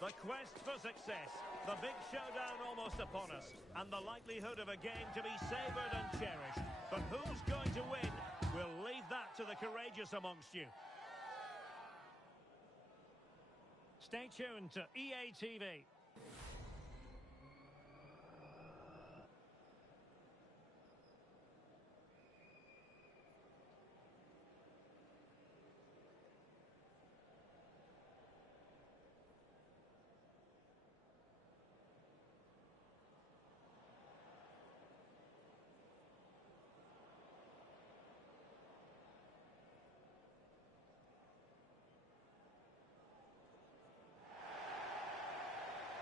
The quest for success, the big showdown almost upon us, and the likelihood of a game to be savoured and cherished. But who's going to win? We'll leave that to the courageous amongst you. Stay tuned to EA TV.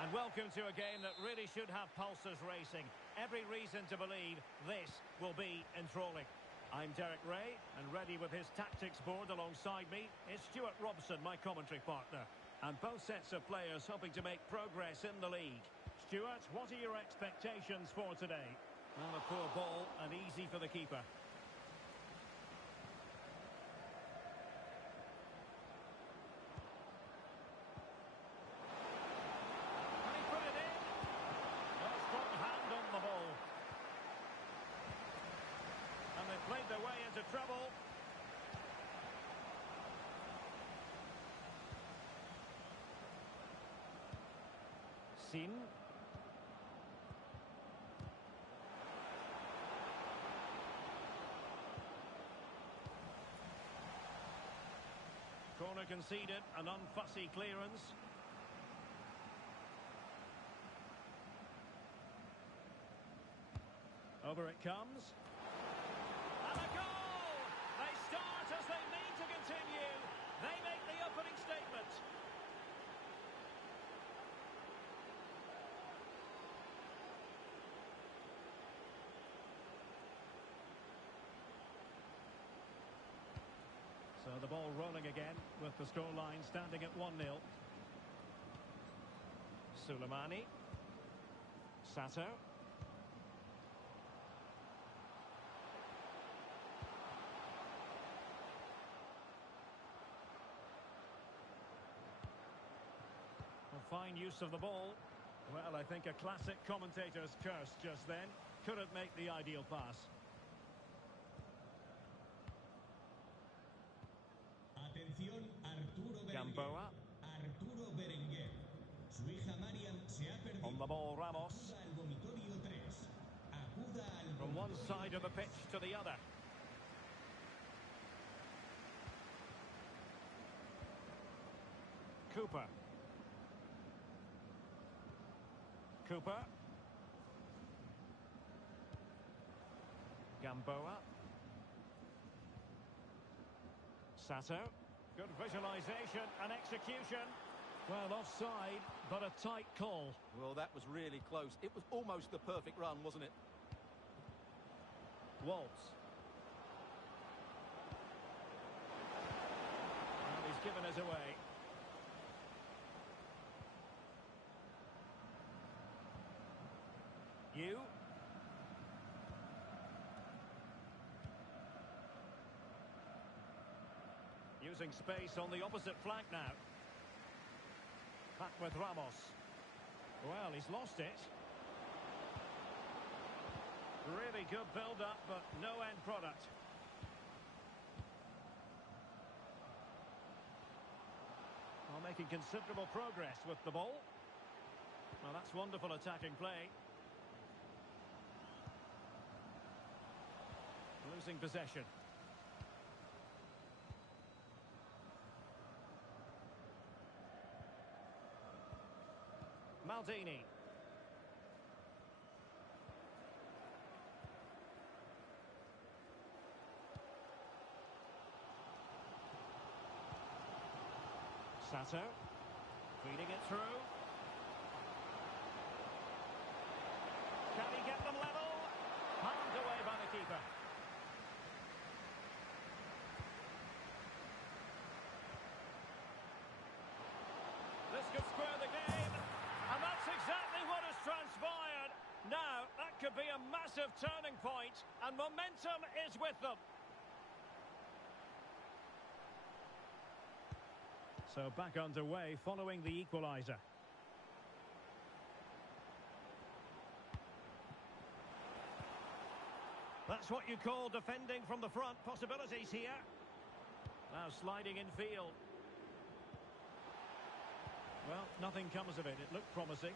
And welcome to a game that really should have pulses racing. Every reason to believe this will be enthralling. I'm Derek Ray, and ready with his tactics board alongside me is Stuart Robson, my commentary partner. And both sets of players hoping to make progress in the league. Stuart, what are your expectations for today? Well, a poor ball and easy for the keeper. And they've played their way into trouble. Sin. Corner conceded, an unfussy clearance. Over it comes. And a goal! They start as they mean to continue. They make the opening statement. So the ball rolling again with the scoreline standing at 1-0. Suleimani. Sato. A fine use of the ball. Well, I think a classic commentator's curse just then. Couldn't make the ideal pass. Atención, Arturo Berenguer. Gamboa. Arturo Berenguer. Su hija Mariam se ha perdido. On the ball, Ramos. Acuda al vomitorio 3. Acuda al From one side of the pitch to the other. Cooper. Cooper. Gamboa. Sato. Good visualisation and execution. Well, offside, but a tight call. Well, that was really close. It was almost the perfect run, wasn't it? Waltz. Well, he's given us away. You. Using space on the opposite flank now. Back with Ramos. Well, he's lost it. Really good build-up, but no end product. Well, making considerable progress with the ball. Well, that's wonderful attacking play. Losing possession. Maldini. Sato. Feeding it through. Can he get them level? Palmed away by the keeper. This could square the game, and that's exactly what has transpired. Now, that could be a massive turning point, and momentum is with them. So back underway following the equaliser. That's what you call defending from the front. Possibilities here. Now sliding in field. Well, nothing comes of it. It looked promising.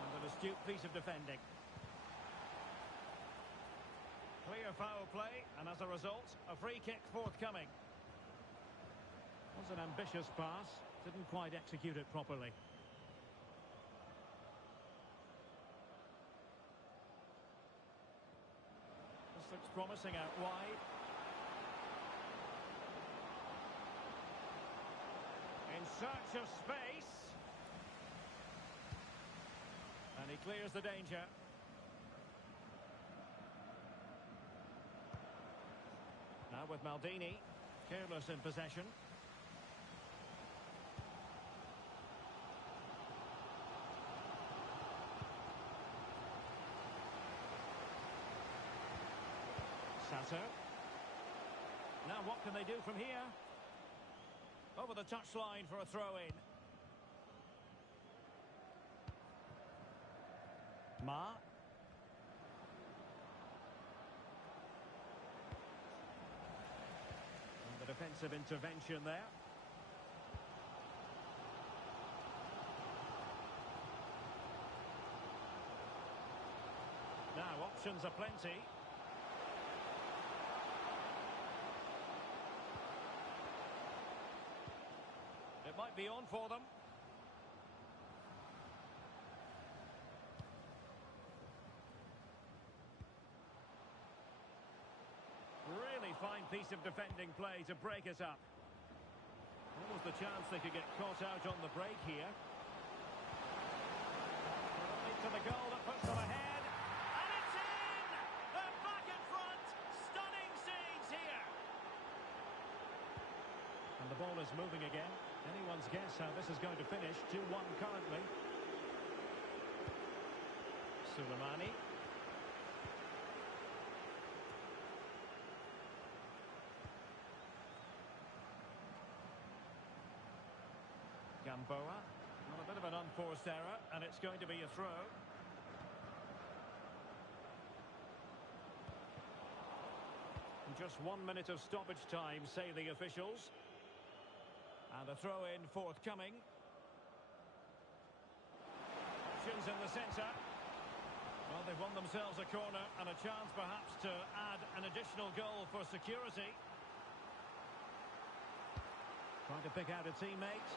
And an astute piece of defending. Clear foul play, and as a result, a free kick forthcoming. Was an ambitious pass, didn't quite execute it properly. This looks promising out wide. In search of space. And he clears the danger. Now with Maldini, careless in possession. Sato. Now what can they do from here? Over the touchline for a throw-in. Ma. And the defensive intervention there. Now options are plenty. It might be on for them. Really fine piece of defending play to break it up. What was the chance they could get caught out on the break here? Into the goal that puts them ahead. And it's in! They're back in front! Stunning scenes here! And the ball is moving again. Anyone's guess how this is going to finish. 2-1 currently. Suleimani. Gamboa. Well, a bit of an unforced error, and it's going to be a throw. And just 1 minute of stoppage time, say the officials. And a throw-in forthcoming. Options in the centre. Well, they've won themselves a corner and a chance perhaps to add an additional goal for security. Trying to pick out a teammate.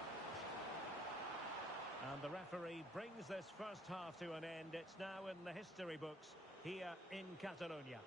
And the referee brings this first half to an end. It's now in the history books here in Catalonia.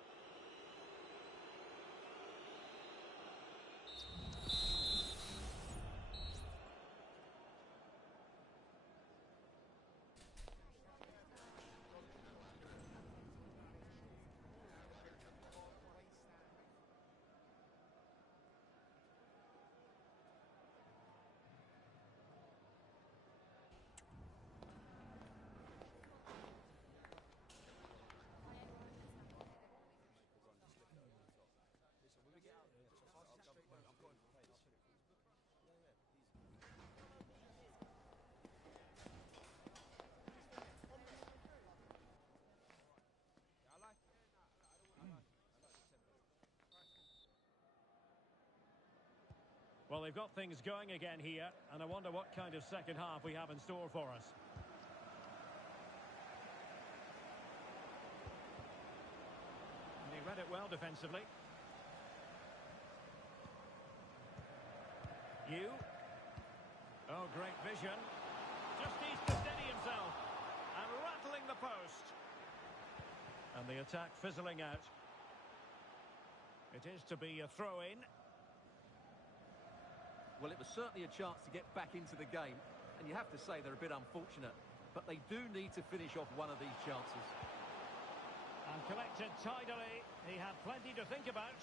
Well, they've got things going again here, and I wonder what kind of second half we have in store for us. And he read it well defensively. Oh, great vision. Just needs to steady himself. And rattling the post. And the attack fizzling out. It is to be a throw-in. Well, it was certainly a chance to get back into the game, and you have to say they're a bit unfortunate, but they do need to finish off one of these chances. And collected tidily. He had plenty to think about.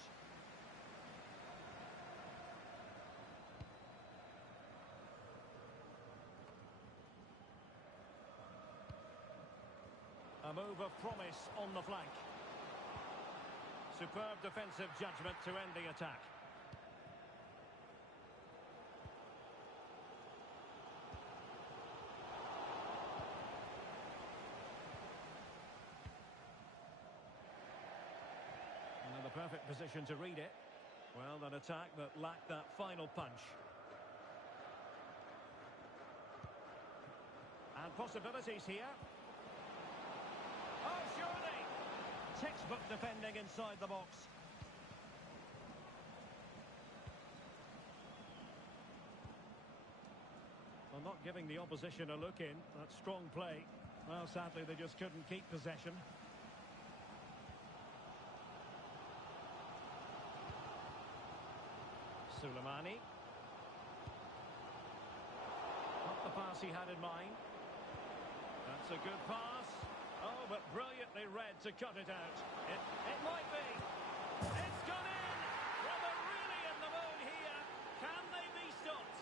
A move of promise on the flank. Superb defensive judgment to end the attack. And in the perfect position to read it. Well, an attack that lacked that final punch. And possibilities here. Oh, surely! Textbook defending inside the box. Well, not giving the opposition a look in. That's strong play. Well, sadly, they just couldn't keep possession. Suleimani. Not the pass he had in mind. That's a good pass. Oh, but brilliantly read to cut it out. It might be. It's gone in. Well, they're really in the mood here. Can they be stopped?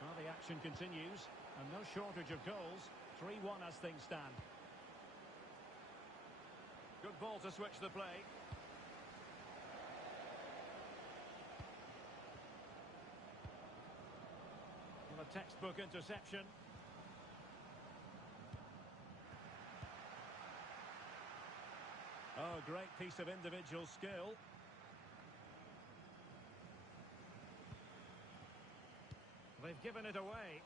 Well, the action continues. And no shortage of goals. 3-1 as things stand. Good ball to switch the play. A textbook interception. Oh, great piece of individual skill. They've given it away.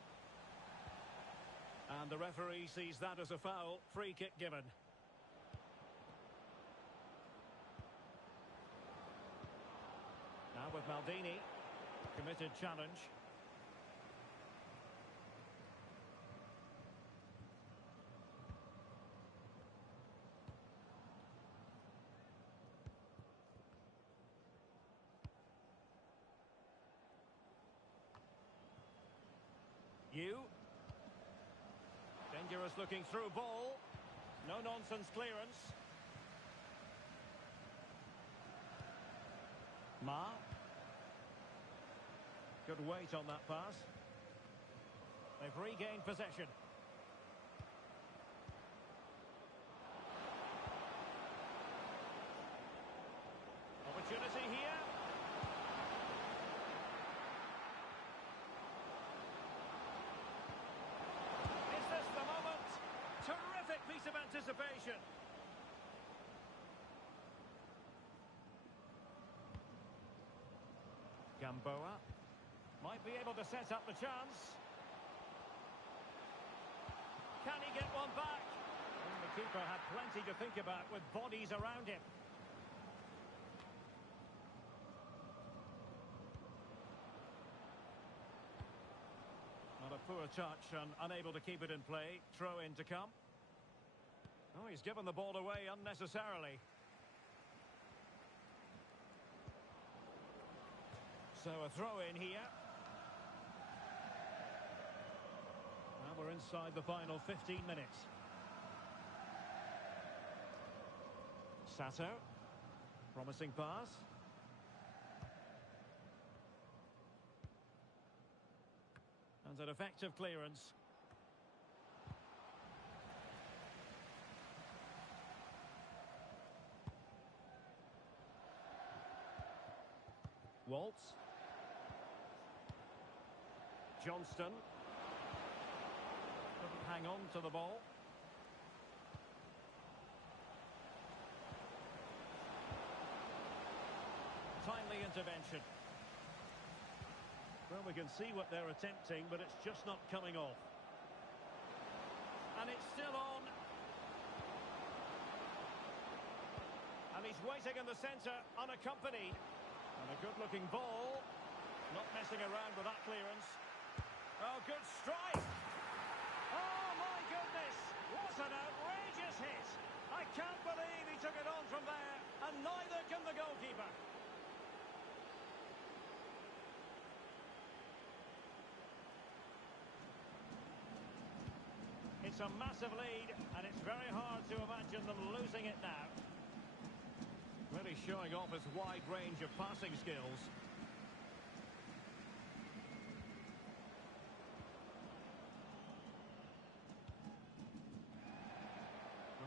And the referee sees that as a foul. Free kick given. Now with Maldini. Committed challenge. Dangerous looking through ball. No nonsense clearance. Ma. Good weight on that pass. They've regained possession. Opportunity here. Is this the moment? Terrific piece of anticipation. Gamboa might be able to set up the chance. Can he get one back? And the keeper had plenty to think about with bodies around him. Not a poor touch and unable to keep it in play. Throw in to come. Oh, he's given the ball away unnecessarily. So a throw in here. Now we're inside the final 15 minutes. Sato. Promising pass. And an effective clearance. Waltz. Johnston. Couldn't hang on to the ball. Timely intervention. Well, we can see what they're attempting, but it's just not coming off. And it's still on. And he's waiting in the centre, unaccompanied. And a good-looking ball. Not messing around with that clearance. Oh, good strike! Oh, my goodness! What an outrageous hit! I can't believe he took it on from there, and neither can the goalkeeper. It's a massive lead, and it's very hard to imagine them losing it now. Really showing off his wide range of passing skills.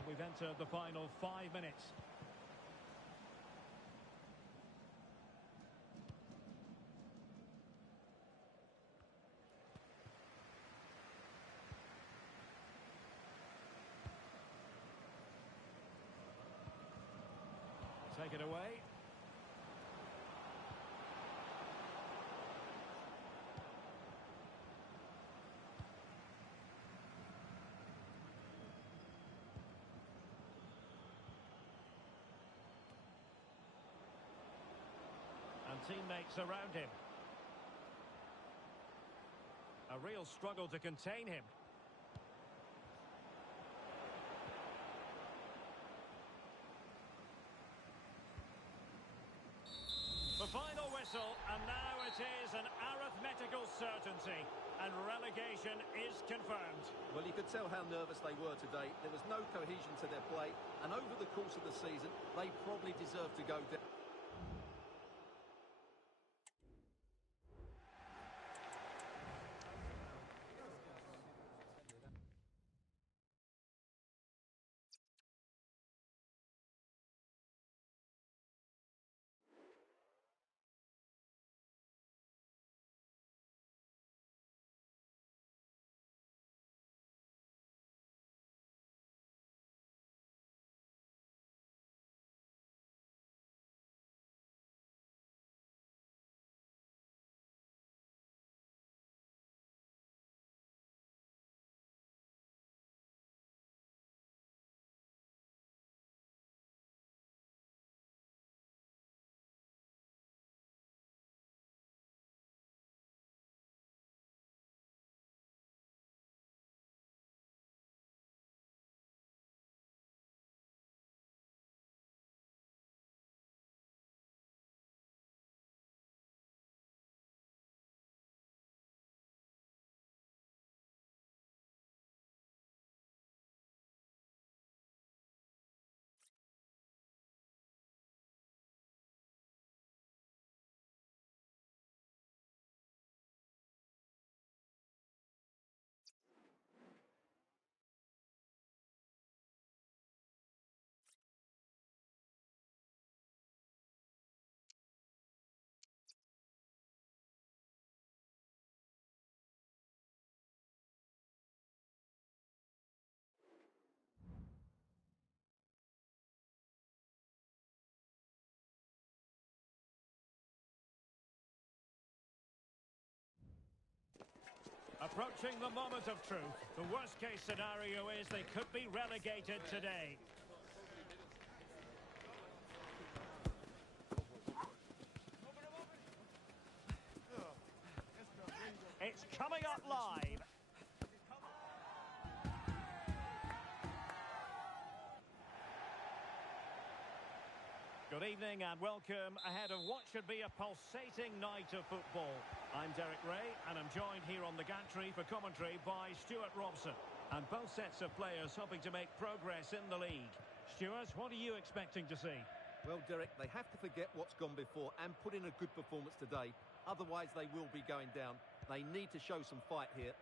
We We've entered the final 5 minutes. Take it away. And teammates around him. A real struggle to contain him. The final whistle, and now it is an arithmetical certainty, and relegation is confirmed. Well, you could tell how nervous they were today. There was no cohesion to their play, and over the course of the season, they probably deserve to go down. Approaching the moment of truth. The worst-case scenario is they could be relegated today. It's coming up live. Good evening and welcome ahead of what should be a pulsating night of football. I'm Derek Ray and I'm joined here on the gantry for commentary by Stuart Robson. And both sets of players hoping to make progress in the league. Stuart, what are you expecting to see? Well, Derek, they have to forget what's gone before and put in a good performance today. Otherwise, they will be going down. They need to show some fight here.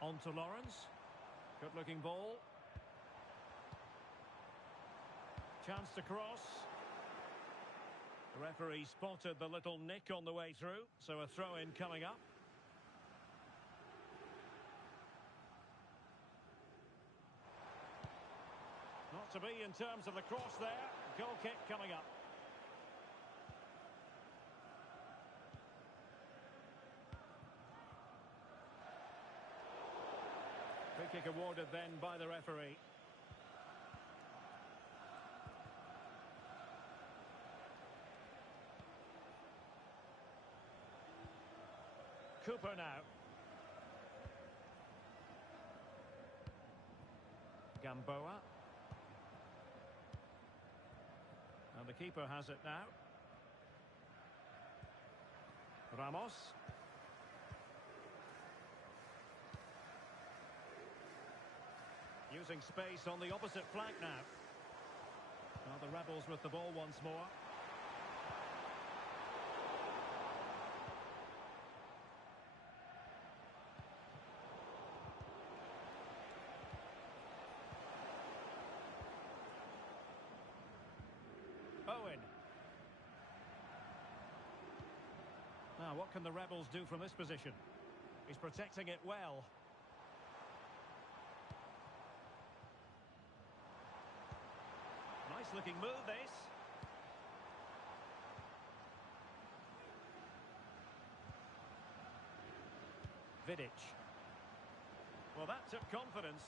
On to Lawrence. Good-looking ball. Chance to cross. The referee spotted the little nick on the way through, so a throw-in coming up. Not to be in terms of the cross there. Goal kick coming up. Free kick awarded then by the referee. Cooper now. Gamboa. And the keeper has it now. Ramos. Using space on the opposite flank now. Now the Rebels with the ball once more. Now, what can the Rebels do from this position? He's protecting it well. Nice looking move, this. Vidic. Well, that took confidence.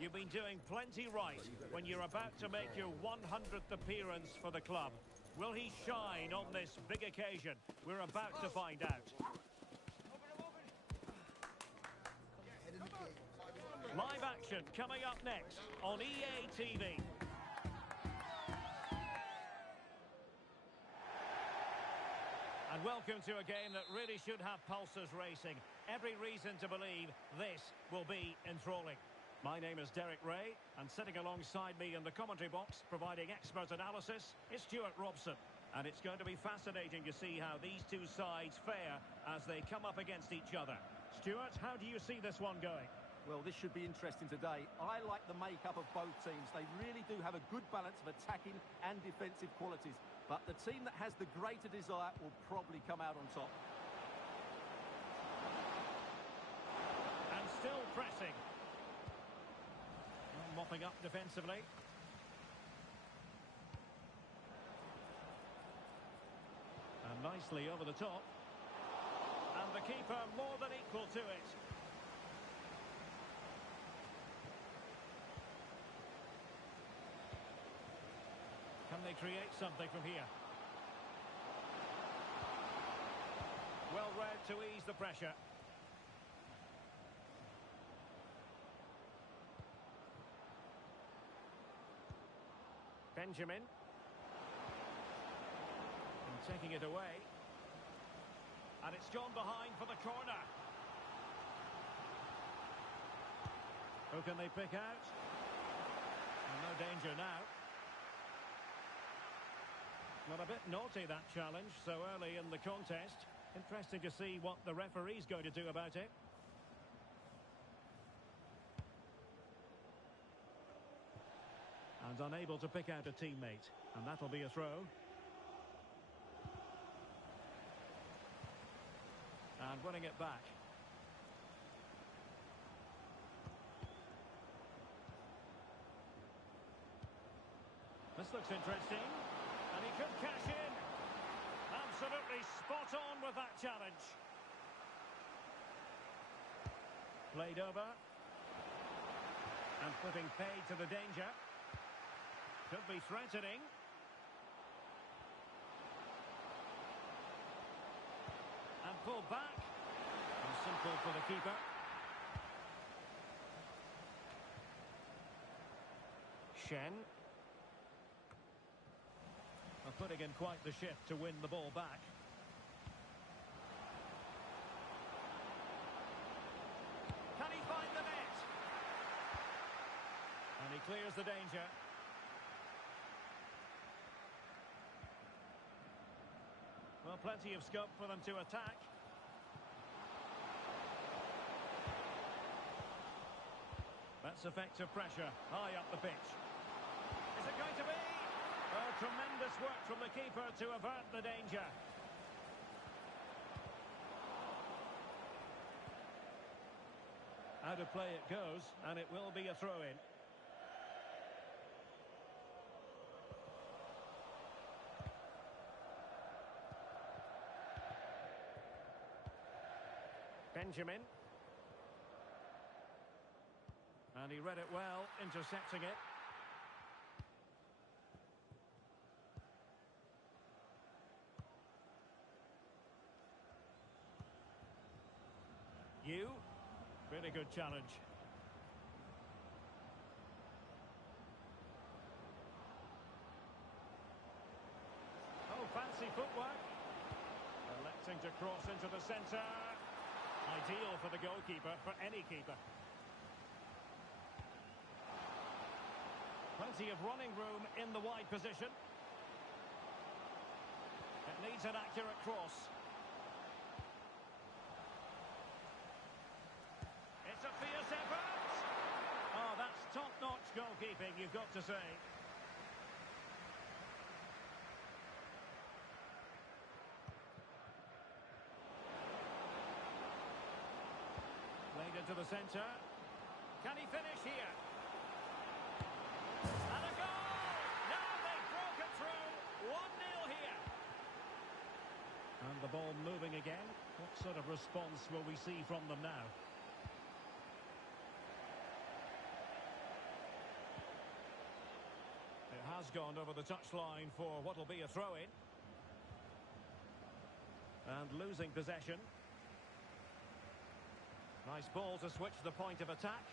You've been doing plenty right when you're about to make your 100th appearance for the club. Will he shine on this big occasion? We're about to find out. Live action coming up next on EA TV. And welcome to a game that really should have pulses racing. Every reason to believe this will be enthralling. My name is Derek Ray, and sitting alongside me in the commentary box, providing expert analysis, is Stuart Robson. And it's going to be fascinating to see how these two sides fare as they come up against each other. Stuart, how do you see this one going? Well, this should be interesting today. I like the makeup of both teams. They really do have a good balance of attacking and defensive qualities. But the team that has the greater desire will probably come out on top. And still pressing. Mopping up defensively. And nicely over the top. And the keeper more than equal to it. Can they create something from here? Well read to ease the pressure. Benjamin. And taking it away. And it's gone behind for the corner. Who can they pick out? And no danger now. Well, a bit naughty, that challenge, so early in the contest. Interesting to see what the referee's going to do about it. And unable to pick out a teammate. And that'll be a throw. And winning it back. This looks interesting. And he could cash in. Absolutely spot on with that challenge. Played over. And putting paid to the danger. Could be threatening. And pulled back. And simple for the keeper. Shen. Putting in quite the shift to win the ball back. Can he find the net? And he clears the danger. Well, plenty of scope for them to attack. That's effective pressure, high up the pitch. Is it going to be? Oh, tremendous work from the keeper to avert the danger. Out of play it goes, and it will be a throw-in. Benjamin. And he read it well, intercepting it. Really good challenge. Oh, fancy footwork. Electing to cross into the centre. Ideal for the goalkeeper, for any keeper. Plenty of running room in the wide position. It needs an accurate cross. It's a fierce effort. Oh, that's top-notch goalkeeping, you've got to say. Played into the centre. Can he finish here? And a goal! Now they've broken through. 1-0 here. And the ball moving again. What sort of response will we see from them now? gone over the touchline for what will be a throw-in. And losing possession. Nice ball to switch the point of attack.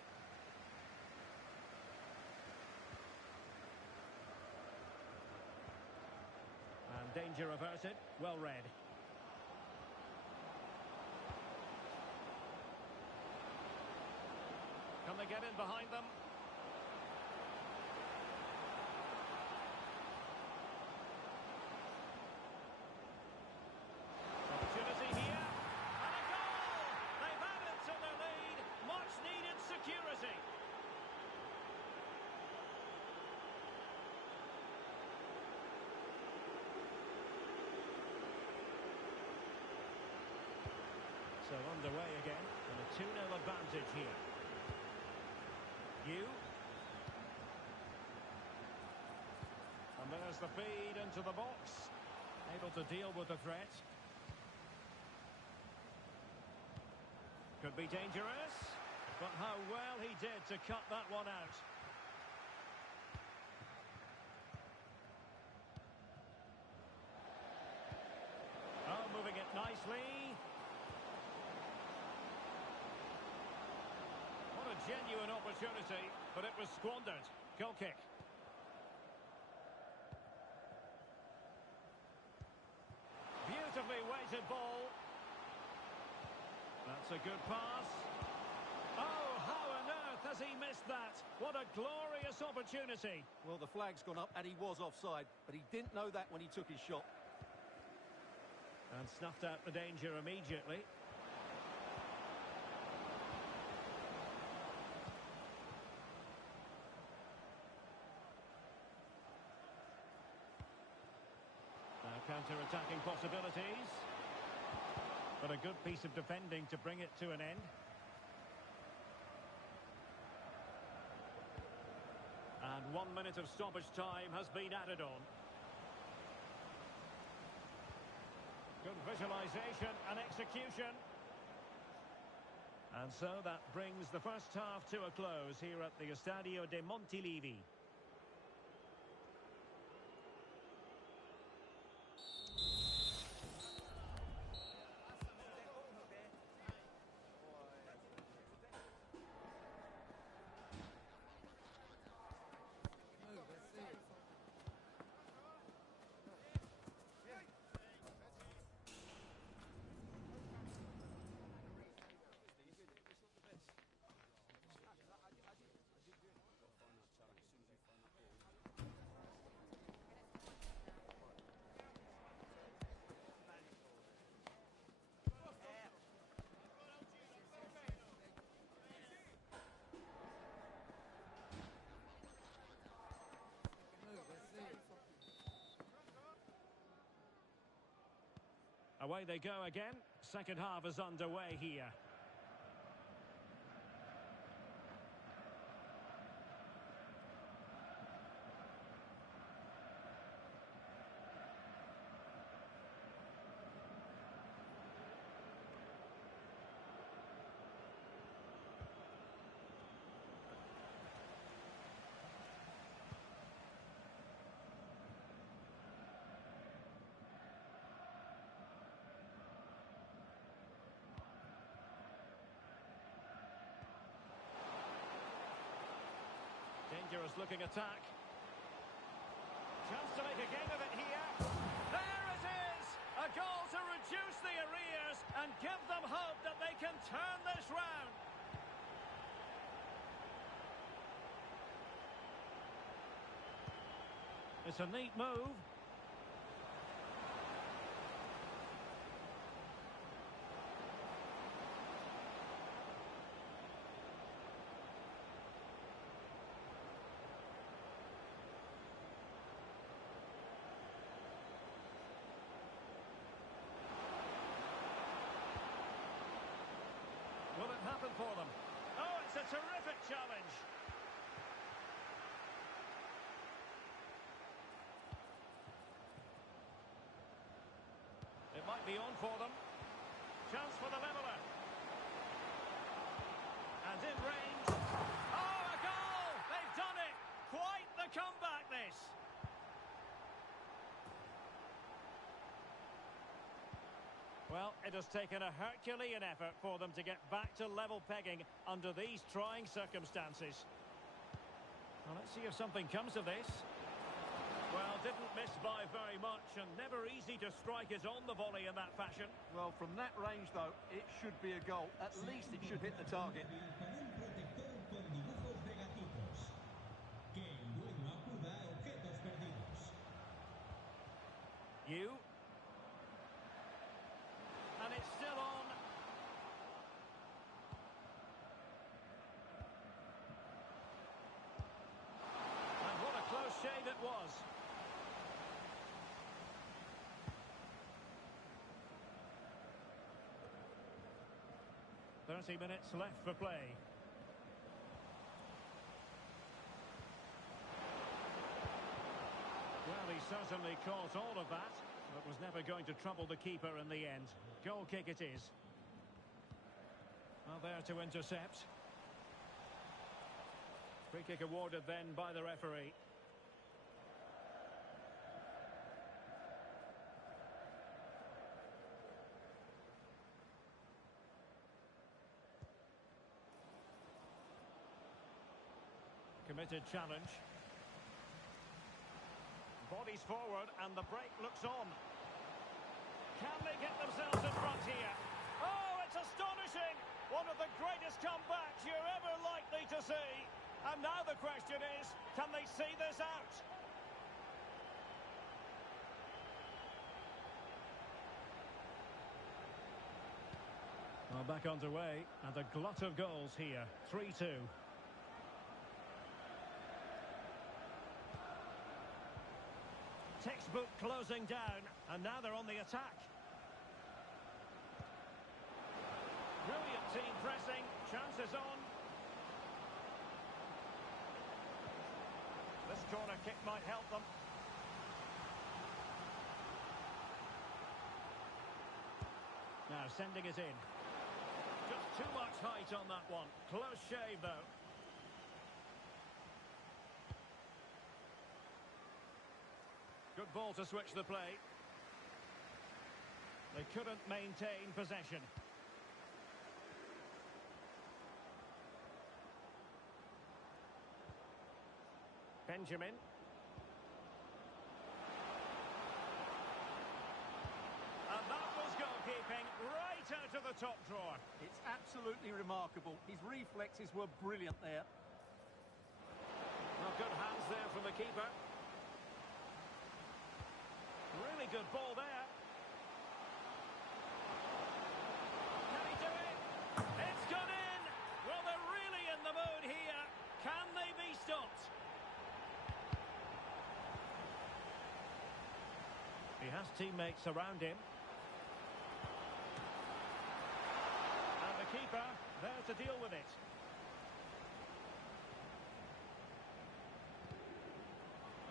And danger averted. Well read. Can they get in behind them? Opportunity here. And a goal! They've added to their lead. Much needed security. So underway again, and a 2-0 advantage here. And there's the feed into the box. Able to deal with the threat. Could be dangerous, but how well he did to cut that one out. Oh, moving it nicely. What a genuine opportunity, but it was squandered. Goal kick. Beautifully weighted ball. That's a good pass. Oh, how on earth has he missed that? What a glorious opportunity. Well, the flag's gone up and he was offside, but he didn't know that when he took his shot. And snuffed out the danger immediately. Now counter-attacking possibilities. But a good piece of defending to bring it to an end. And 1 minute of stoppage time has been added on. Good visualisation and execution. And so that brings the first half to a close here at the Estadio de Montilivi. Away they go again. Second half is underway here. Dangerous looking attack. Chance to make a game of it here. There it is! A goal to reduce the arrears and give them hope that they can turn this round. It's a neat move. Will it happen for them? Oh, it's a terrific challenge. It might be on for them. Chance for the leveller. And in range. Oh, a goal! They've done it! Quite the comeback, this. Well, it has taken a Herculean effort for them to get back to level pegging under these trying circumstances. Well, let's see if something comes of this. Well, didn't miss by very much, and never easy to strike it on the volley in that fashion. Well, from that range, though, it should be a goal. At least it should hit the target. Con un protector con dibujos de gatitos. Que el dueño acuda a objetos perdidos. You. And it's still on. And what a close shave it was. "30 minutes left for play." Well, he certainly caught all of that, but was never going to trouble the keeper in the end. Goal kick it is. Well, there to intercept. Free kick awarded then by the referee. Committed challenge. Bodies forward and the break looks on. Can they get themselves in front here? Oh, it's astonishing! One of the greatest comebacks you're ever likely to see. And now the question is, can they see this out? Well, back underway, and a glut of goals here. 3-2. Textbook closing down, and now they're on the attack. Brilliant team pressing, chances on. This corner kick might help them. Now sending it in. Just too much height on that one. Close shave though. Good ball to switch the play. They couldn't maintain possession. Benjamin. And that was goalkeeping right out of the top drawer. It's absolutely remarkable. His reflexes were brilliant there. Well, good hands there from the keeper. Really good ball there. Can he do it? It's gone in! Well, they're really in the mood here. Can they be stopped? He has teammates around him. And the keeper there to deal with it.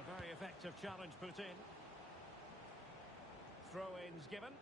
A very effective challenge put in. Throw-ins given.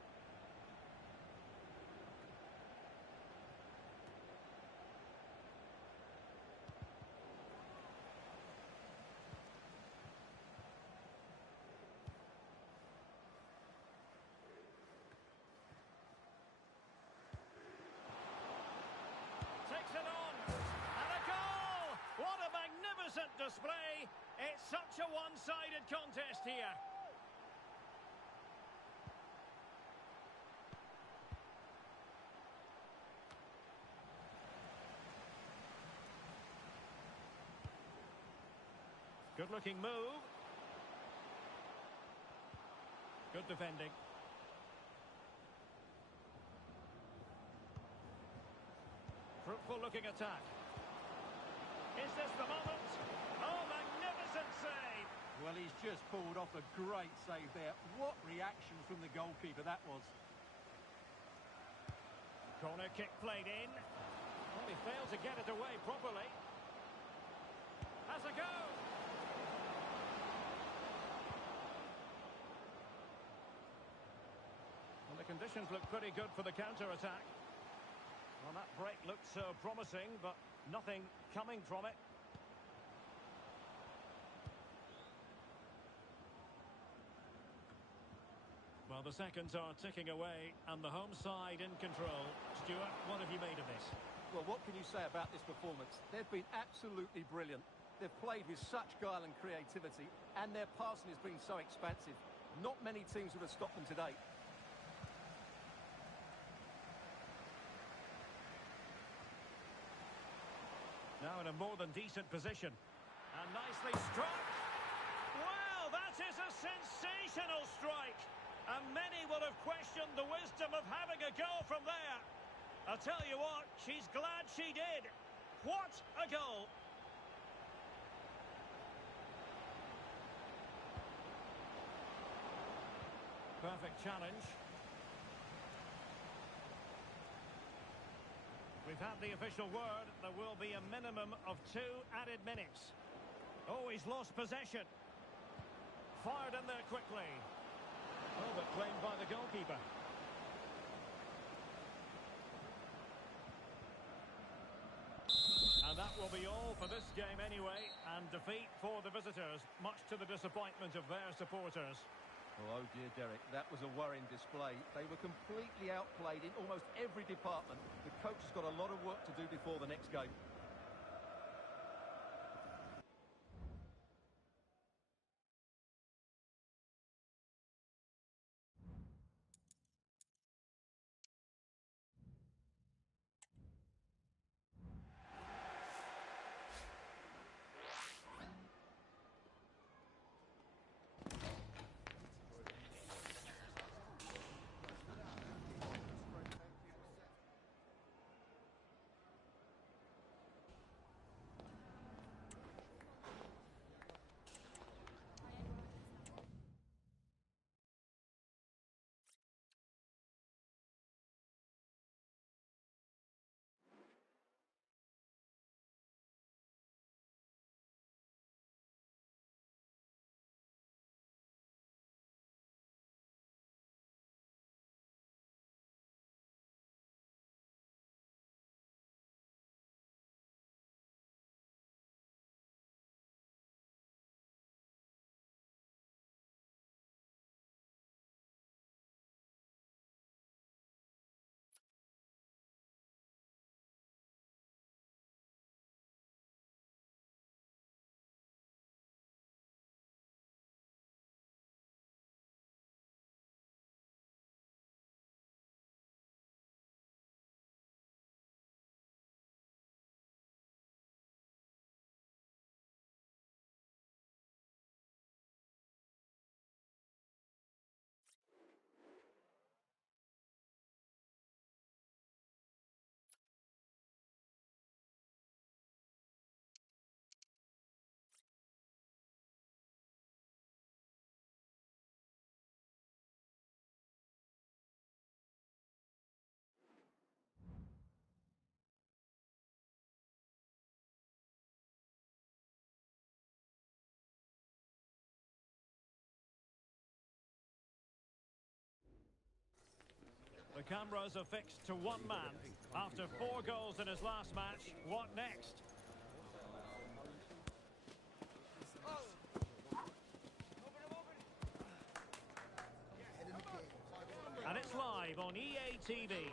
Takes it on. And a goal! What a magnificent display. It's such a one-sided contest here. Good-looking move. Good defending. Fruitful-looking attack. Is this the moment? Oh, magnificent save! Well, he's just pulled off a great save there. What reaction from the goalkeeper that was. Corner kick played in. Well, he failed to get it away properly. Has a go! Well, the conditions look pretty good for the counter-attack. Well, that break looked so promising, but nothing coming from it. Well, Well, the seconds are ticking away and the home side in control. Stuart, what have you made of this? Well, what can you say about this performance? They've been absolutely brilliant. They've played with such guile and creativity, and their passing has been so expansive. Not many teams would have stopped them today. Now in a more than decent position. And nicely struck. Well, that is a sensational strike. And many will have questioned the wisdom of having a go from there. I'll tell you what, she's glad she did. What a goal! Perfect challenge. We've had the official word. There will be a minimum of 2 added minutes. Oh, he's lost possession. Fired in there quickly. Oh, but claimed by the goalkeeper. And that will be all for this game anyway. And defeat for the visitors, much to the disappointment of their supporters. Oh dear, Derek, that was a worrying display. They were completely outplayed in almost every department. The coach has got a lot of work to do before the next game. The cameras are fixed to one man. After 4 goals in his last match, what next? And it's live on EA TV.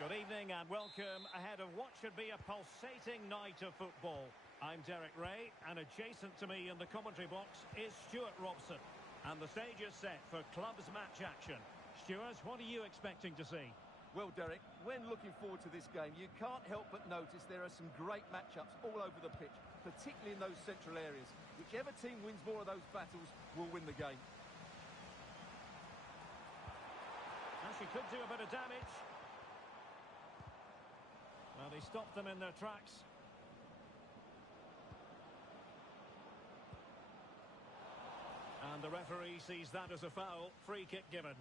Good evening and welcome ahead of what should be a pulsating night of football. I'm Derek Ray, and adjacent to me in the commentary box is Stuart Robson. And the stage is set for clubs match action. Stuart, what are you expecting to see? Well, Derek, when looking forward to this game, you can't help but notice there are some great matchups all over the pitch, particularly in those central areas. Whichever team wins more of those battles will win the game. And she could do a bit of damage. Well, they stopped them in their tracks. And the referee sees that as a foul. Free kick given.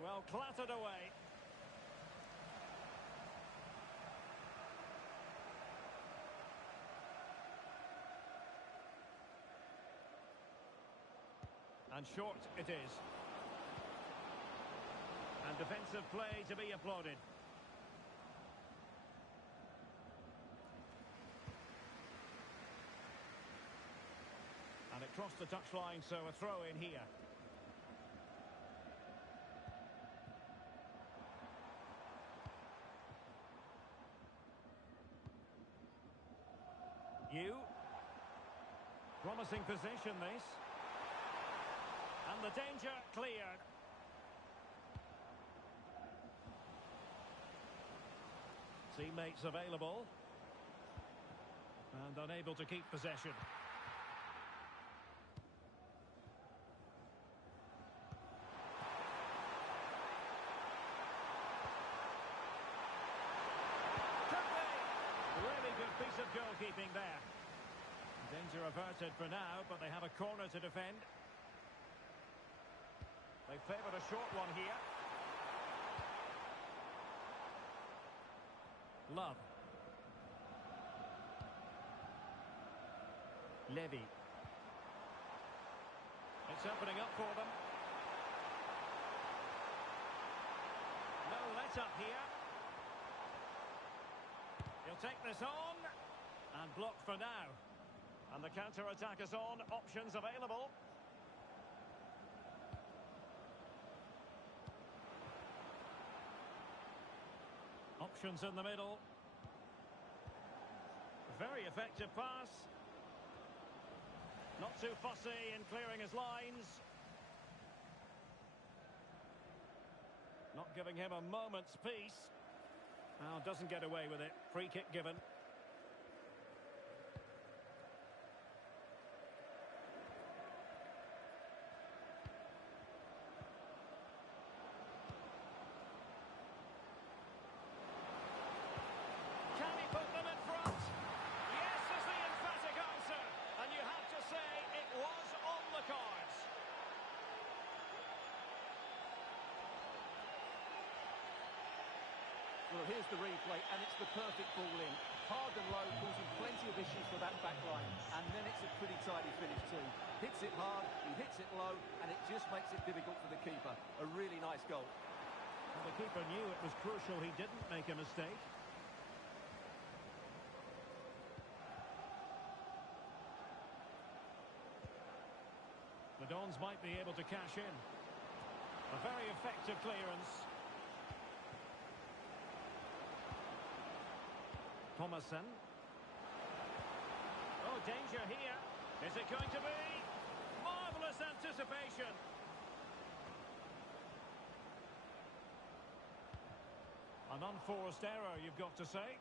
Well, clattered away. And short it is. And defensive play to be applauded. And it crossed the touchline, so a throw in here. Promising position, this. And the danger cleared. Teammates available. And unable to keep possession. Could be. Really good piece of goalkeeping there. Danger averted for now, but they have a corner to defend. They favoured a short one here. Love. Levy. It's opening up for them. No let-up here. He'll take this on. And blocked for now. And the counter-attack is on. Options available. Options in the middle. Very effective pass. Not too fussy in clearing his lines. Not giving him a moment's peace. Now doesn't get away with it. Free kick given. Well, here's the replay, and it's the perfect ball in. Hard and low, causing plenty of issues for that back line. And then it's a pretty tidy finish too. Hits it hard, he hits it low, and it just makes it difficult for the keeper. A really nice goal. Well, the keeper knew it was crucial he didn't make a mistake. The Dons might be able to cash in. A very effective clearance. Thomason. Oh, danger here. Is it going to be? Marvellous anticipation. An unforced error, you've got to say.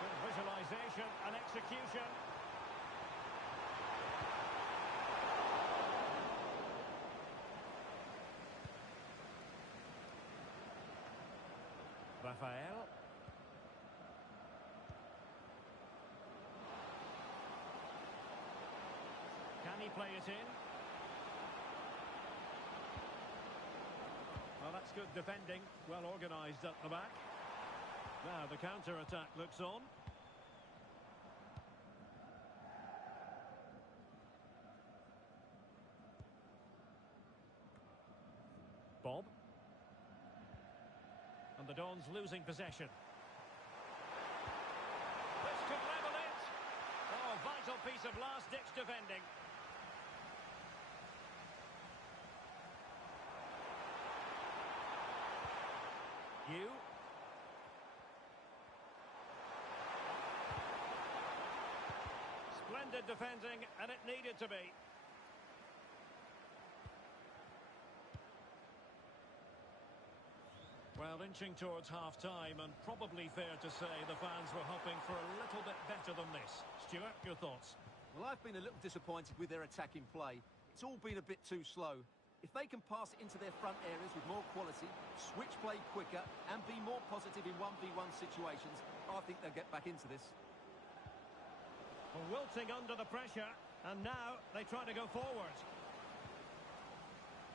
Good visualisation and execution. Rafael. Can he play it in? Well, that's good defending. Well organised at the back. Now the counter-attack looks on. Bob. And the Dons losing possession. This could level it. Oh, vital piece of last-ditch defending. You. Splendid defending, and it needed to be. Well, inching towards half-time, and probably fair to say the fans were hoping for a little bit better than this. Stuart, your thoughts? Well, I've been a little disappointed with their attacking play. It's all been a bit too slow. If they can pass it into their front areas with more quality, switch play quicker, and be more positive in 1v1 situations, I think they'll get back into this. Well, wilting under the pressure, and now they try to go forward.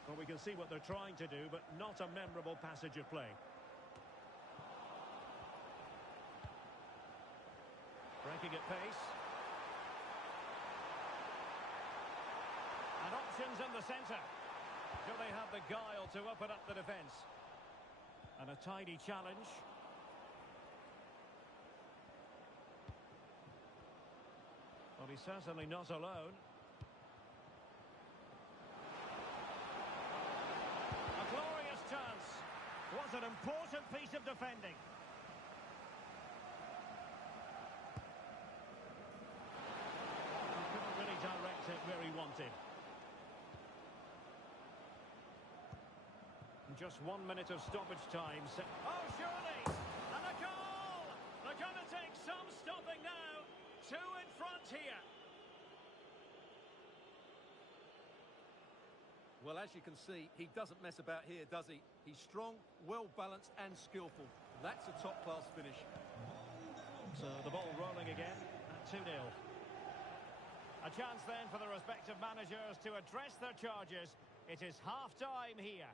Well, we can see what they're trying to do, but not a memorable passage of play. Breaking at pace. And options in the centre. Do they have the guile to open up the defence? And a tidy challenge. Well, he's certainly not alone. A glorious chance. Was an important piece of defending. He couldn't really direct it where he wanted. Just 1 minute of stoppage time. Oh, surely! And a goal! They're going to take some stopping now. 2 in front here. Well, as you can see, he doesn't mess about here, does he? He's strong, well-balanced and skillful. That's a top-class finish. So the ball rolling again at 2-0. A chance then for the respective managers to address their charges. It is half-time here.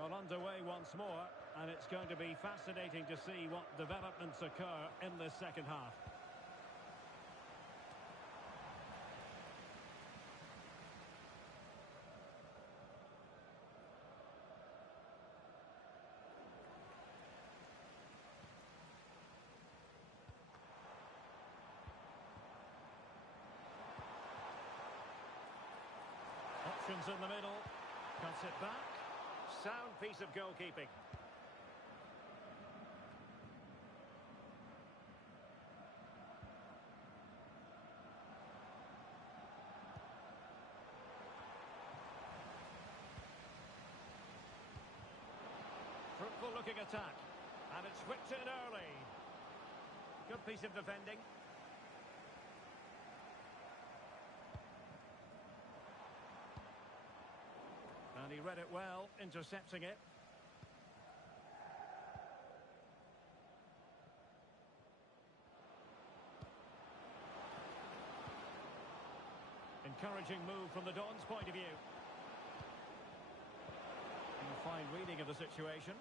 Well, underway once more, and it's going to be fascinating to see what developments occur in this second half. Options in the middle, cuts it back. Sound piece of goalkeeping. Fruitful looking attack. And it's whipped in early. Good piece of defending. And he read it well, intercepting it. Encouraging move from the Don's point of view. And a fine reading of the situation.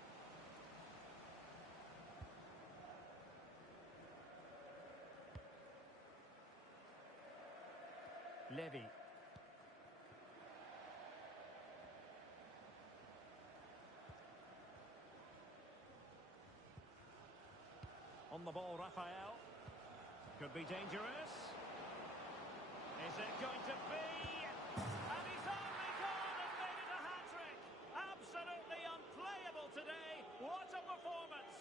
Levy. On the ball, Raphael. Could be dangerous. Is it going to be? And he's only gone and made it a hat-trick. Absolutely unplayable today. What a performance.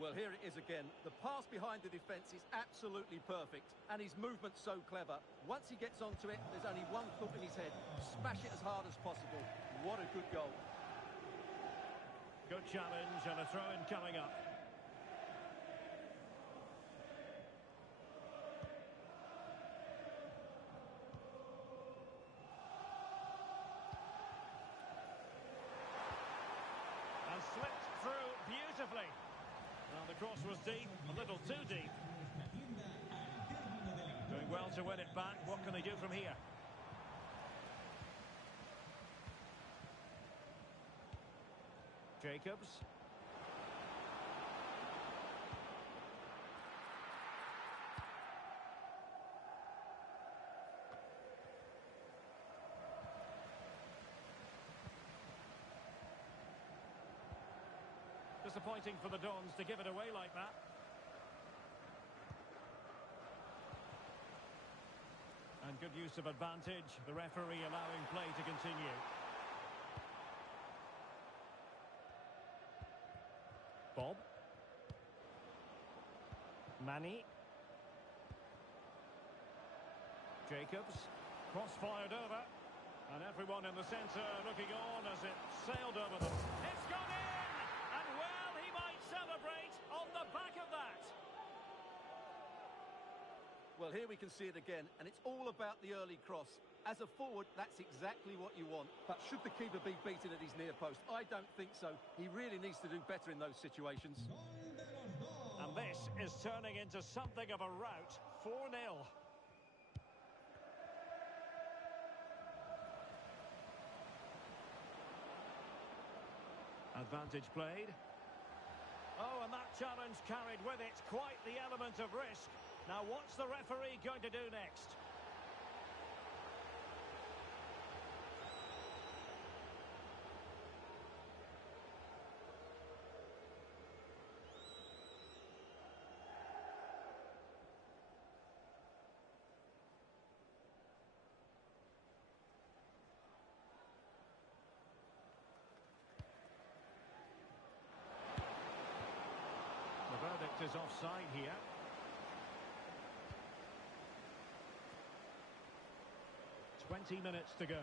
Well, here it is again. The pass behind the defence is absolutely perfect. And his movement's so clever. Once he gets onto it, there's only one thought in his head. Smash it as hard as possible. What a good goal. Good challenge and a throw-in coming up. Slipped through beautifully. Well, the cross was deep, a little too deep. Doing well to win it back. What can they do from here? Jacobs. Disappointing for the Dons to give it away like that. And good use of advantage. The referee allowing play to continue. Bob. Manny. Jacobs. Cross fired over. And everyone in the centre looking on as it sailed over them. It's gone in! And well, he might celebrate on the back of that. Well, here we can see it again, and it's all about the early cross. As a forward, that's exactly what you want. But should the keeper be beaten at his near post? I don't think so. He really needs to do better in those situations. And this is turning into something of a rout. 4-0. Advantage played. Oh, and that challenge carried with it quite the element of risk. Now, what's the referee going to do next? The verdict is offside here. Twenty minutes to go.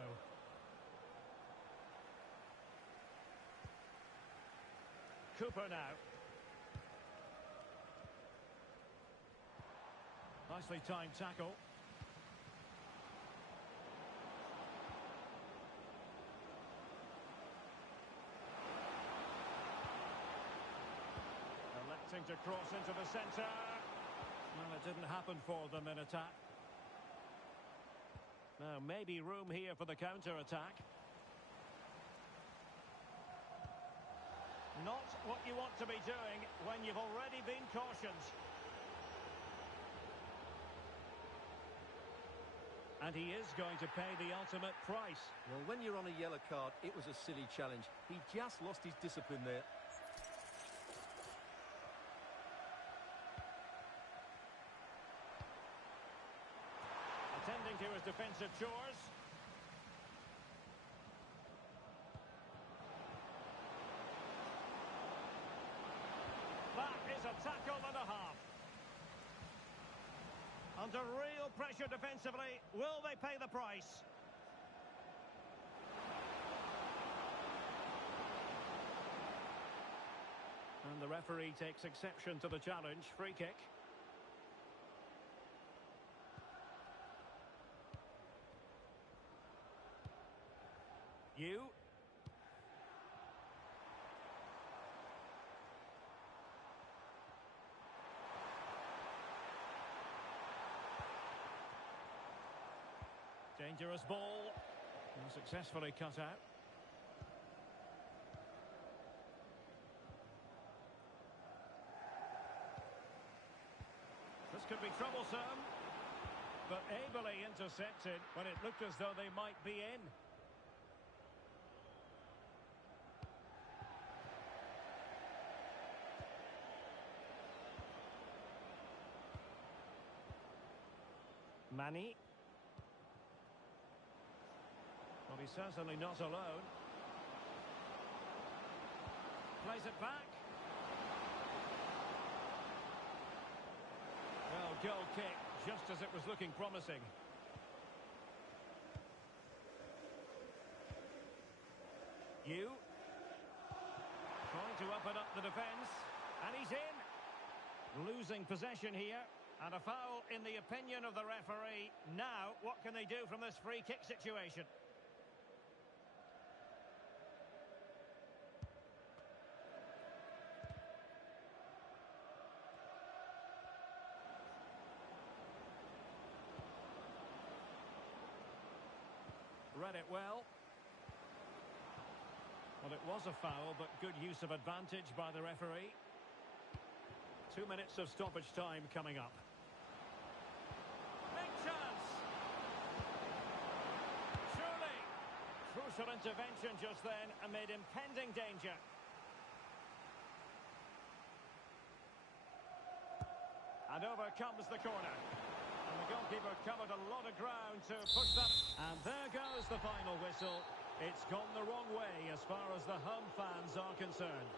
Cooper now. Nicely timed tackle. Electing to cross into the centre. Well, it didn't happen for them in attack. Now, maybe room here for the counter-attack. Not what you want to be doing when you've already been cautioned. And he is going to pay the ultimate price. Well, when you're on a yellow card, it was a silly challenge. He just lost his discipline there. Attending to his defensive chores. That is a tackle and a half. Under real pressure defensively, will they pay the price? And the referee takes exception to the challenge. Free kick. You. Dangerous ball. Successfully cut out. This could be troublesome. But ably intercepted when it looked as though they might be in. Manny. Well, he's certainly not alone. Plays it back. Well, goal kick, just as it was looking promising. You. Trying to open up the defence. And he's in. Losing possession here. And a foul in the opinion of the referee. Now, what can they do from this free kick situation? Read it well. Well, it was a foul, but good use of advantage by the referee. 2 minutes of stoppage time coming up. Big chance! Surely! Crucial intervention just then amid impending danger. And over comes the corner. And the goalkeeper covered a lot of ground to push that. And there goes the final whistle. It's gone the wrong way as far as the home fans are concerned.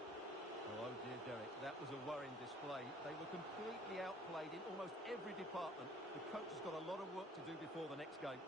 Oh dear, Derek, that was a worrying display. They were completely outplayed in almost every department. The coach has got a lot of work to do before the next game.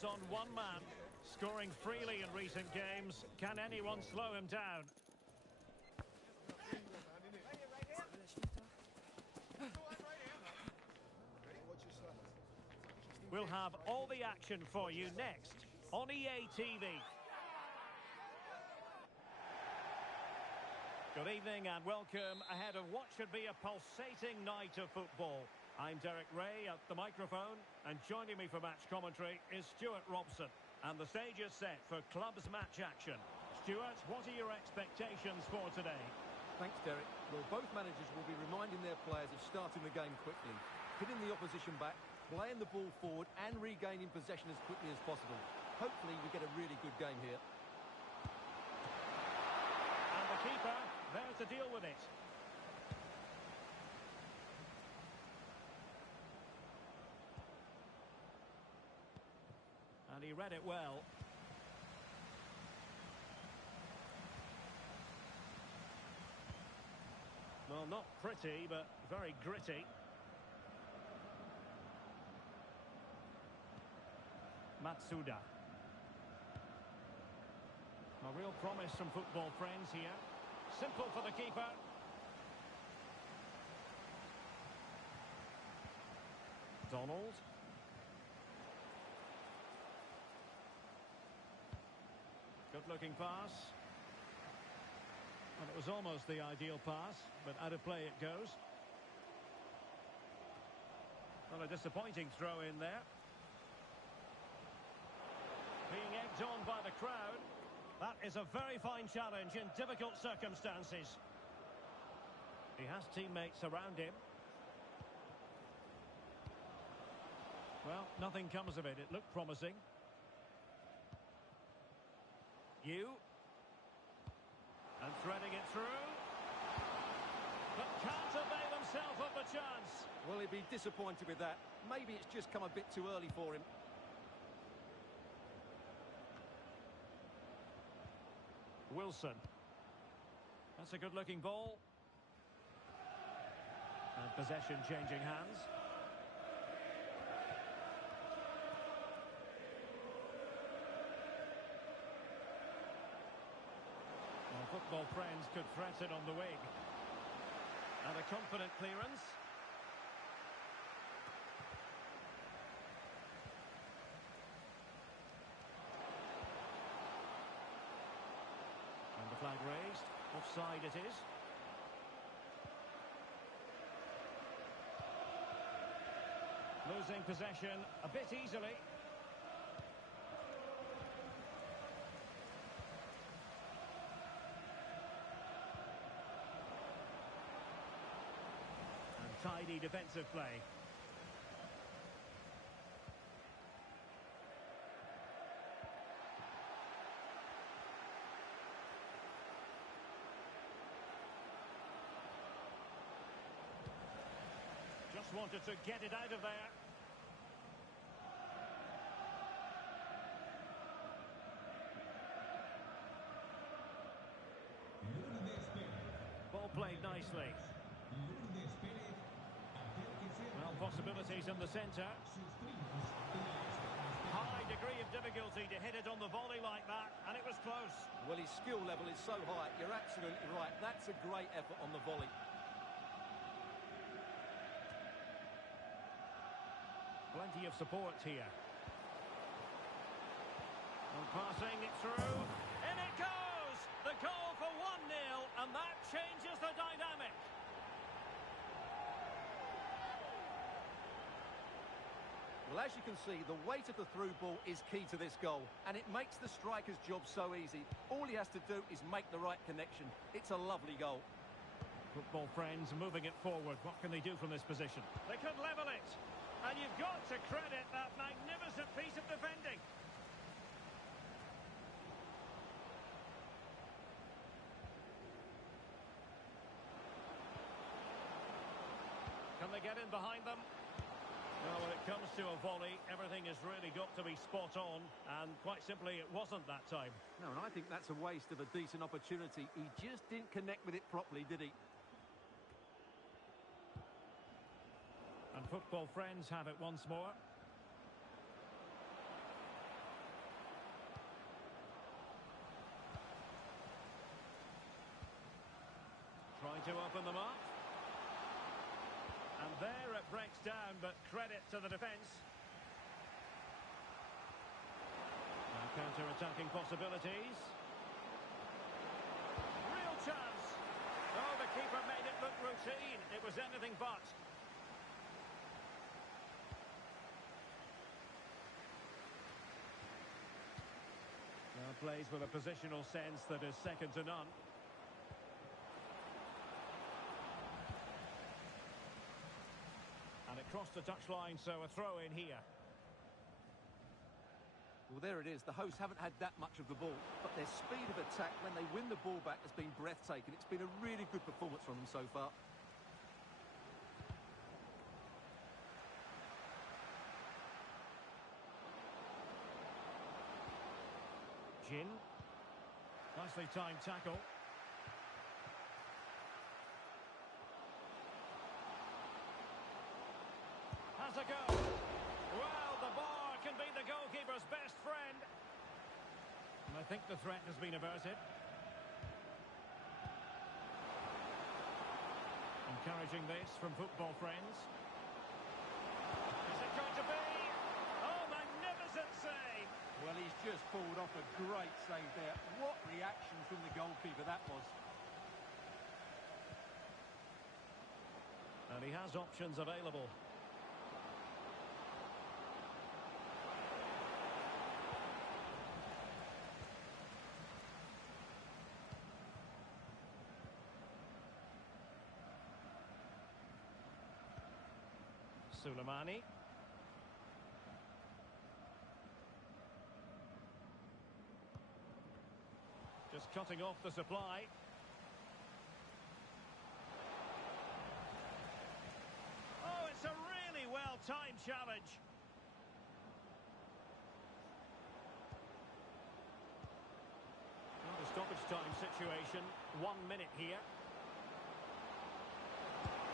relies on one man, scoring freely in recent games. Can anyone slow him down? We'll have all the action for you next on EA TV. Good evening and welcome ahead of what should be a pulsating night of football. I'm Derek Ray at the microphone, and joining me for match commentary is Stuart Robson. And the stage is set for clubs match action. Stuart, what are your expectations for today? Thanks, Derek. Well, both managers will be reminding their players of starting the game quickly, hitting the opposition back, playing the ball forward and regaining possession as quickly as possible. Hopefully we get a really good game here. And the keeper there to deal with it. And he read it well. Well, not pretty, but very gritty. Matsuda. A real promise from football friends here. Simple for the keeper. Donald. Good-looking pass. And it was almost the ideal pass, but out of play it goes. Well, a disappointing throw in there. Being egged on by the crowd. That is a very fine challenge in difficult circumstances. He has teammates around him. Well, nothing comes of it. It looked promising. And threading it through. But can't avail himself of the chance. Well, he'd be disappointed with that. Maybe it's just come a bit too early for him. Wilson. That's a good-looking ball. And possession changing hands. Well, football friends could threaten on the wing. And a confident clearance. And the flag raised. Offside it is. Losing possession a bit easily. And tidy defensive play. Just wanted to get it out of there. Ball played nicely. Well, possibilities in the centre. High degree of difficulty to hit it on the volley like that, and it was close. Well, his skill level is so high. You're absolutely right. That's a great effort on the volley. Plenty of support here. And passing it through. In it goes! The goal for 1-0, and that changes the dynamic. Well, as you can see, the weight of the through ball is key to this goal, and it makes the striker's job so easy. All he has to do is make the right connection. It's a lovely goal. Football friends moving it forward. What can they do from this position? They could level it. And you've got to credit that magnificent piece of defending. Can they get in behind them? Well, when it comes to a volley, everything has really got to be spot on, and quite simply, it wasn't that time. No, and I think that's a waste of a decent opportunity. He just didn't connect with it properly, did he? And football friends have it once more. open them up. And there it breaks down, but credit to the defence. Now counter-attacking possibilities. Real chance. Oh, the keeper made it look routine. It was anything but. Now plays with a positional sense that is second to none. And it crossed the touchline, so a throw in here. Well, there it is. The hosts haven't had that much of the ball, but their speed of attack when they win the ball back has been breathtaking. It's been a really good performance from them so far. Jin. Nicely timed tackle. Has a go. Well, the bar can be the goalkeeper's best friend. And I think the threat has been averted. Encouraging this from football friends. Is it going to be? Oh, magnificent save! Well, he's just pulled off a great save there. What reaction from the goalkeeper that was. And he has options available. Suleimani. Just cutting off the supply. Oh, it's a really well-timed challenge. Well, the stoppage time situation, 1 minute here.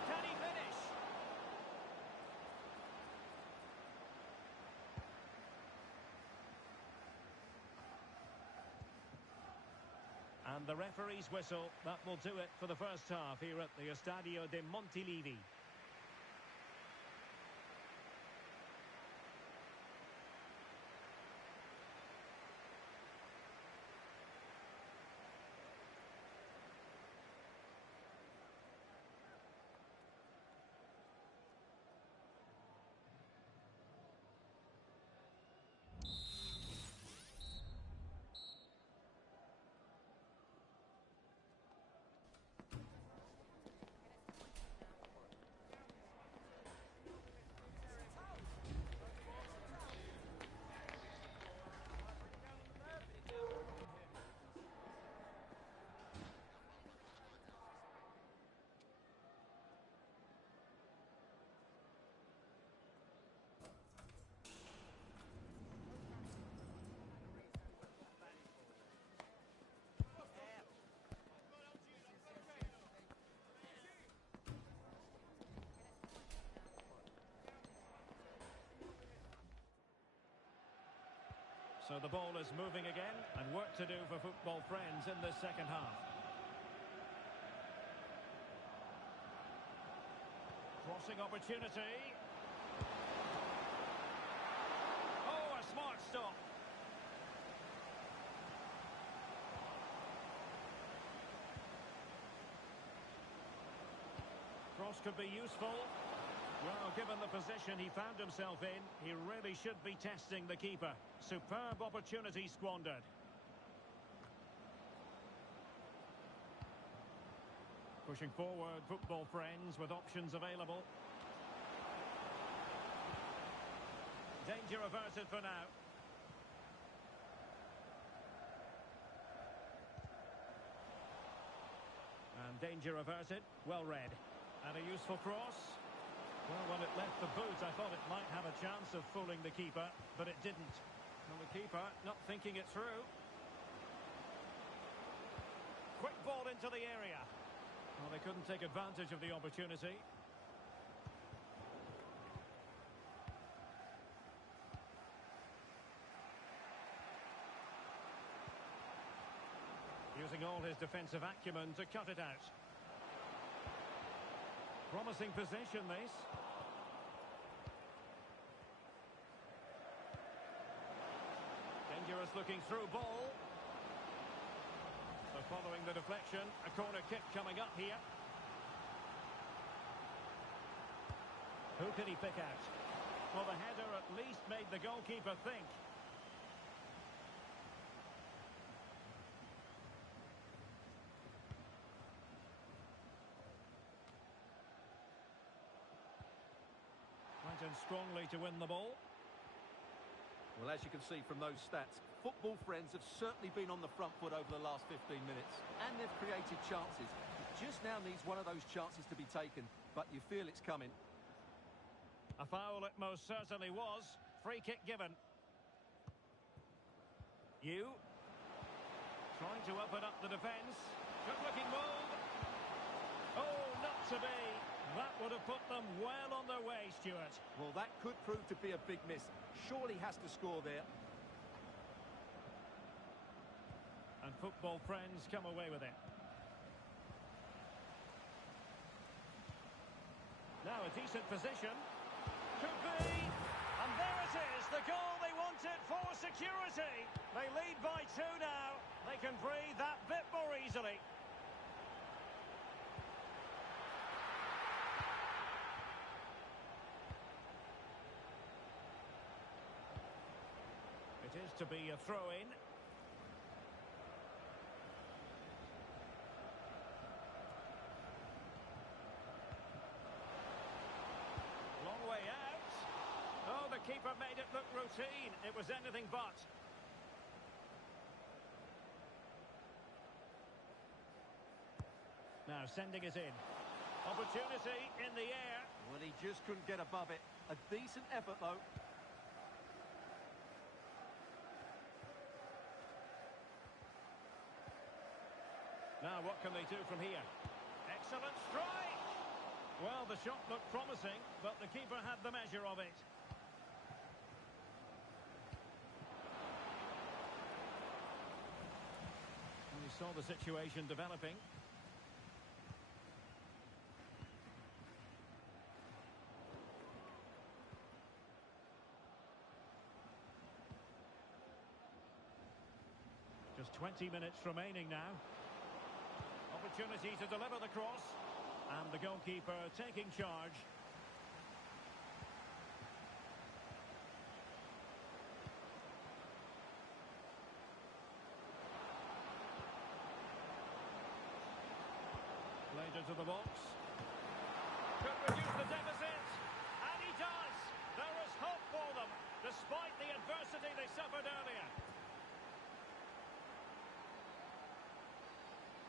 Can he finish? And the referee's whistle, that will do it for the first half here at the Estadio de Montilivi. So the ball is moving again, and work to do for football friends in the second half. Crossing opportunity. Oh, a smart stop. Cross could be useful. Well, given the position he found himself in, he really should be testing the keeper. Superb opportunity squandered. Pushing forward, football friends, with options available. Danger averted for now. And danger averted, well read. And a useful cross. Well, when it left the boot, I thought it might have a chance of fooling the keeper, but it didn't. And the keeper not thinking it through. Quick ball into the area. Well, they couldn't take advantage of the opportunity. Using all his defensive acumen to cut it out. Promising position, this. Dangerous looking through ball. So following the deflection, a corner kick coming up here. Who can he pick out? Well, the header at least made the goalkeeper think. Went in strongly to win the ball. Well, as you can see from those stats, football friends have certainly been on the front foot over the last 15 minutes. And they've created chances. It just now needs one of those chances to be taken, but you feel it's coming. A foul it most certainly was. Free kick given. You. Trying to open up the defence. Good looking move. Oh, not to be. That would have put them well on their way, Stuart. Well, that could prove to be a big miss. Surely has to score there. And football friends come away with it. Now a decent position. Could be. And there it is, the goal they wanted for security. They lead by 2 now. They can breathe that bit more easily. It is to be a throw-in. Long way out. Oh, the keeper made it look routine. It was anything but. Now sending it in. Opportunity in the air. Well, he just couldn't get above it. A decent effort, though. Now, what can they do from here? Excellent strike! Well, the shot looked promising, but the keeper had the measure of it. And he saw the situation developing. Just 20 minutes remaining now. Opportunity to deliver the cross. And the goalkeeper taking charge. Played into the box. Could reduce the deficit. And he does. There is hope for them, despite the adversity they suffered earlier.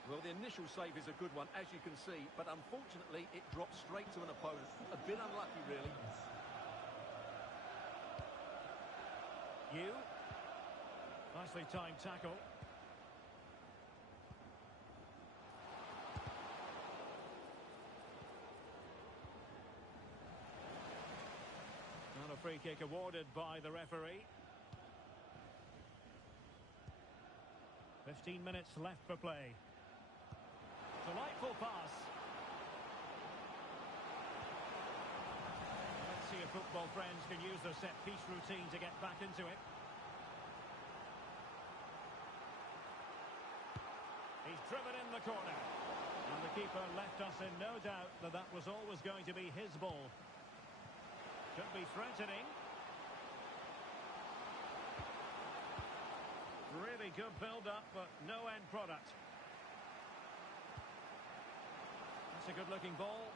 Well, the initial save is a good one, as you can see, but unfortunately it dropped straight to an opponent. A bit unlucky, really. You. Nicely timed tackle. And a free kick awarded by the referee. 15 minutes left for play. Delightful pass. Let's see if football friends can use their set-piece routine to get back into it. He's driven in the corner. And the keeper left us in no doubt that that was always going to be his ball. Could be threatening. Really good build-up, but no end product. That's a good-looking ball.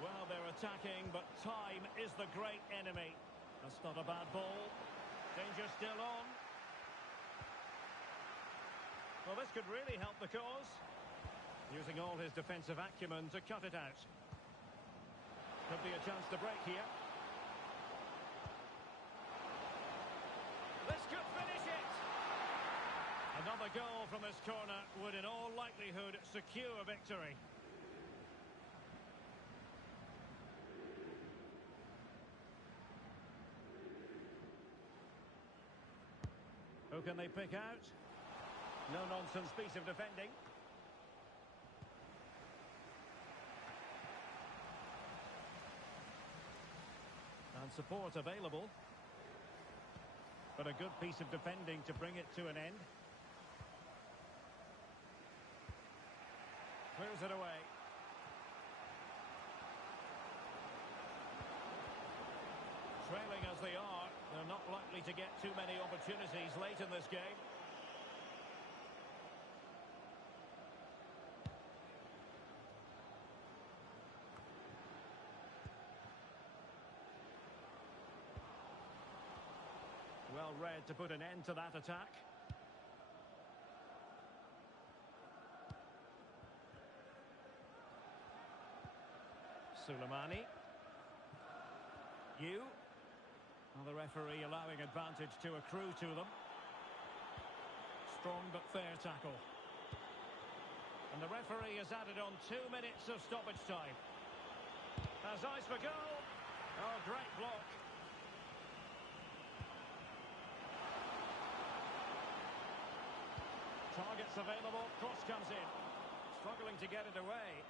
Well, they're attacking, but time is the great enemy. That's not a bad ball. Danger still on. Well, this could really help the cause. Using all his defensive acumen to cut it out. Could be a chance to break here. This could finish it. Another goal from this corner would in all likelihood secure victory. Who can they pick out? No-nonsense piece of defending. and support available. But a good piece of defending to bring it to an end. Clears it away. Trailing as they are, they're not likely to get too many opportunities late in this game. Well read to put an end to that attack. Suleimani. Well, the referee allowing advantage to accrue to them. Strong but fair tackle. And the referee has added on 2 minutes of stoppage time. Has eyes for goal. Oh, great block. Targets available, cross comes in. Struggling to get it away.